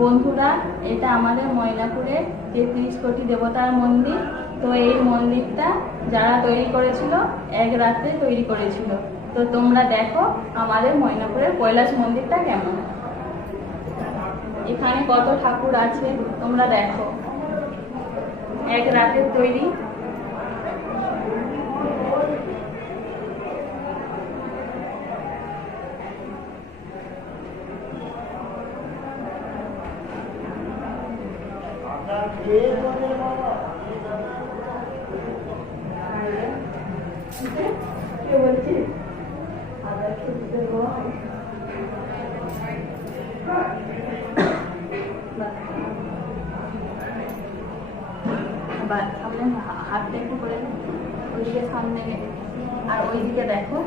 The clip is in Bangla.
বন্ধুরা, এটা আমাদের ময়নাপুরের 33 কোটি দেবতার মন্দির। তো এই মন্দিরটা যারা তৈরি করেছিল এক রাত্রে তৈরি করেছিল। তো তোমরা দেখো আমাদের ময়নাপুরের কৈলাস মন্দিরটা কেমন। এখানে কত ঠাকুর আছে তোমরা দেখো, এক রাতের তৈরি। সামনে হাতটা একটু করে ওইদিকে সামনে আর ওইদিকে দেখো।